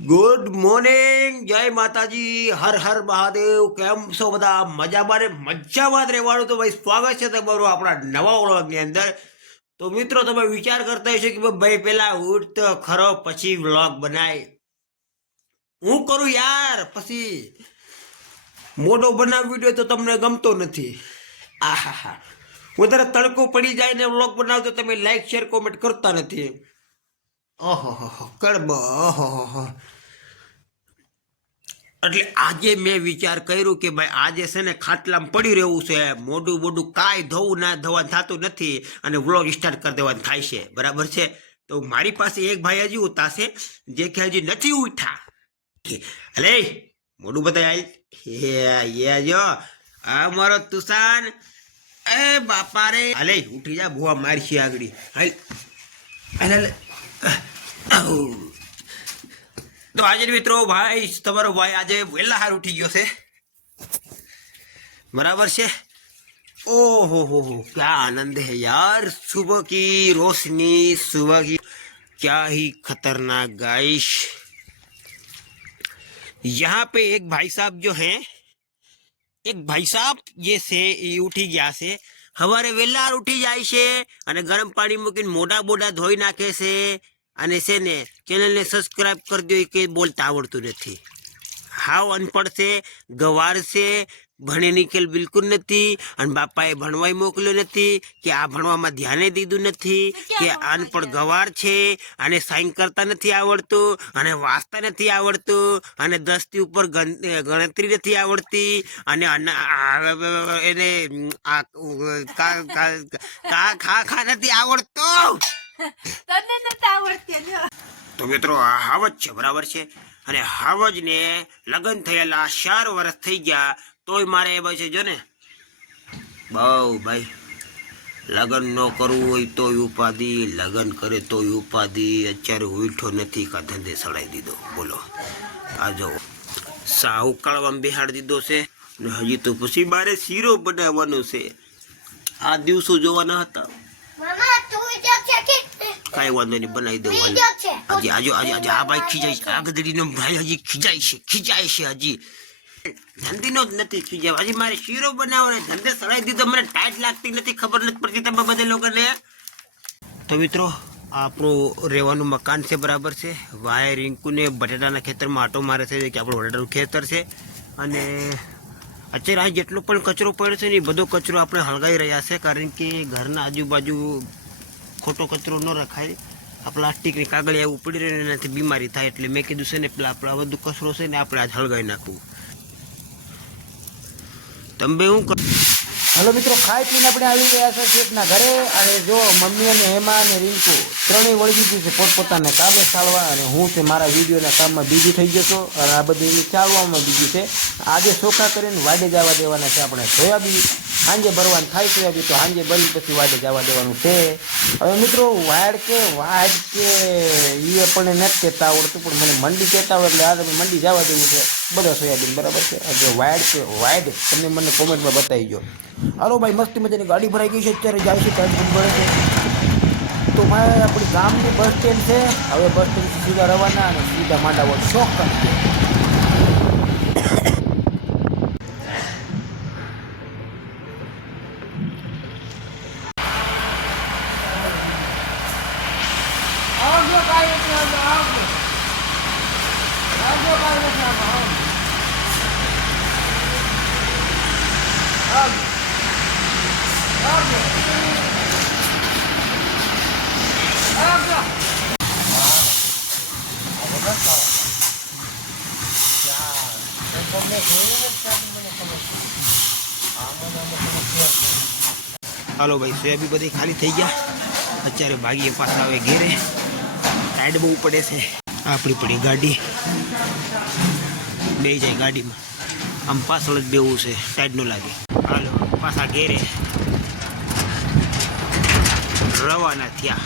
Good morning જય માતાજી. હર હર મહાદેવ. કેમ છો બધા? મજામાં ને મજામાં જ રહેવાનું તો ભાઈ સ્વાગત છે તમારું આપણા નવા વ્લોગની અંદર. તો મિત્રો, તમે વિચાર કરતા હશો કે ભાઈ પેલા ઉઠ ખરો, પછી વ્લોગ બનાય. હું કરું યાર, પછી. મોટો બનાવ વીડિયો તો તમને ગમતો નથી. આહા વધારે તડકો પડી જાય ને વ્લોગ બનાવતો તમે લાઈક શેર કોમેન્ટ કરતા નથી. ઓહો કડબ ઓહો એટલે આજે મેં વિચાર કર્યો કે ભાઈ આજે છે ને ખાટલામાં પડી રહેવું છે. મોઢું મોઢું કાંઈ ધોવું ના ધોવાનું થતું નથી અને વ્લોગ સ્ટાર્ટ કરી દેવાનું થાય છે. બરાબર છે? તો મારી પાસે એક ભાઈ હજી ઉતા છે, જે કે હજી નથી ઉઠા અલે મોઢું બધા હે જો, આ મારો તુસાન એ બાપા રે. અલે ઉઠી જા, ભૂવા મારશી આગળ. હાલ. અલે. તો આજે મિત્રો ભાઈ તમારો ભાઈ આજે વહેલા હાર ઉઠી ગયો છે બરાબર છે ओहो हो हो क्या आनंद है यार सुबह की रोशनी सुबह की क्या ही खतरनाक गाइश यहाँ पे एक भाई साहब जो हैं એક ભાઈ સાહેબ જે છે એ ઉઠી ગયા છે સવારે વહેલા ઉઠી જાય છે અને ગરમ પાણી મૂકીને મોઢા બોઢા ધોઈ નાખે છે અને છે ને ચેનલને સબસ્ક્રાઇબ કરી દો કે બોલતા આવડતું નથી. હાવ અનપડ છે ગવાર છે ભણે નીકળ બિલકુલ નથી અને બાપાએ ભણવાય મોકલ્યો નથી કે આ ભણવામાં ધ્યાને દીધું નથી કે અનપડ ગવાર છે અને સાઈન કરતા નથી આવડતું અને વાંચતા નથી આવડતું અને દસથી ઉપર ગણતરી નથી આવડતી અને એને ખા ખા નથી આવડતું! તને નથી આવડતી. તો મિત્રો, આ હાવજ છે, બરાબર છે? અને હાવજને લગ્ન થયેલા ચાર વર્ષ થઈ ગયા, તોય મારે એ છે જો ને. બહુ, ભાઈ. લગ્ન ન કરવું હોય તોય ઉપાધિ, લગ્ન કરે તોય ઉપાધિ. અત્યારે ઉઠો નથી, કા ધંધે સડાઈ દીધો. બોલો. આ જો સા ઉકાળવામાં બિહાડી દીધો છે હજી તો પછી મારે શીરો બનાવવાનો છે. આ દિવસો જોવાના હતા. કાંઈ વાંધો નહીં બનાવી દઉં હજી આજો છે. આજે આજે આજે આજે આ ભાઈ ખીજાય છે. આ ગધડીનો ભાઈ હજી ખીજાય છે ખીજાય છે હજી. ધંધીનો જ નથી ખીજાય. હજી મારે શીરો બનાવવાનો ધંધે સળાઈ દીધો મને ટાઈટ લાગતી નથી ખબર નથી પડતી તમે બધા લોકોને. તો મિત્રો આપણું રહેવાનું મકાન છે બરાબર છે. વાય રિંકુને બટેટાના ખેતરમાં આટો મારે છે કે આપણું બટેટાનું ખેતર છે. અને અત્યારે આ જેટલો પણ કચરો પડ્યો છે ને એ બધો કચરો આપણે હળગાવી રહ્યા છે કારણ કે ઘરના આજુબાજુ ખોટો કચરો ન રખાય. આ પ્લાસ્ટિકની કાગળી આવું પડી રહે એનાથી બીમારી થાય એટલે મેં કીધું છે ને પેલા આપણે બધું કચરો છે ને આપણે આજ હળગાવી નાખવું. તમે કરો? હલો મિત્રો, ખાઈ પીને આપણે આવી ગયા છે શેઠના ઘરે અને જો મમ્મી અને હેમા અને રિંકુ ત્રણેય વળી ગયું છે પોતપોતાને કામે ચાલવા અને હું તે મારા વિડીયોના કામમાં બીજી થઈ ગયો છું અને આ બધી ચાલવામાં બીજી છે. આજે ચોખા કરીને વાડે જવા દેવાના છે આપણે સોયાબીન સાંજે ભરવાનું થાય સોયાબીન તો સાંજે ભરી પછી વાડે જવા દેવાનું છે. હવે મિત્રો, વાડ કે વાડ કે એ પણ નથી કહેતા આવડતું, પણ મને મંડી કહેતા હોય એટલે આ તમે મંડી જવા દેવું છે. બધા સોયાબીન બરાબર છે? હવે વાડ કે વાડ તમે મને કોમેન્ટમાં બતાવી દો હાલો ભાઈ, મસ્તી મજાની ગાડી ભરાઈ ગઈ છે, અત્યારે જાય છે, ત્યાં ભરે છે. તો મારે આપણી ગામની બસ સ્ટેન્ડ છે. હવે બસ સ્ટેન્ડ સીધા રવાના અને સીધા માંડાવો શોખ છે હાલો ભાઈ સોયાબી બધી ખાલી થઈ ગયા. અત્યારે ભાગીએ પાછા આવે ઘેરે. ટાઈડ બહુ પડે છે. આપણી પડી ગાડી. બે જાય ગાડીમાં. આમ પાછળ જ બેવું છે. ટાઈડ ન લાગે. હાલો, પાછા ઘેરે. રવાના થયા.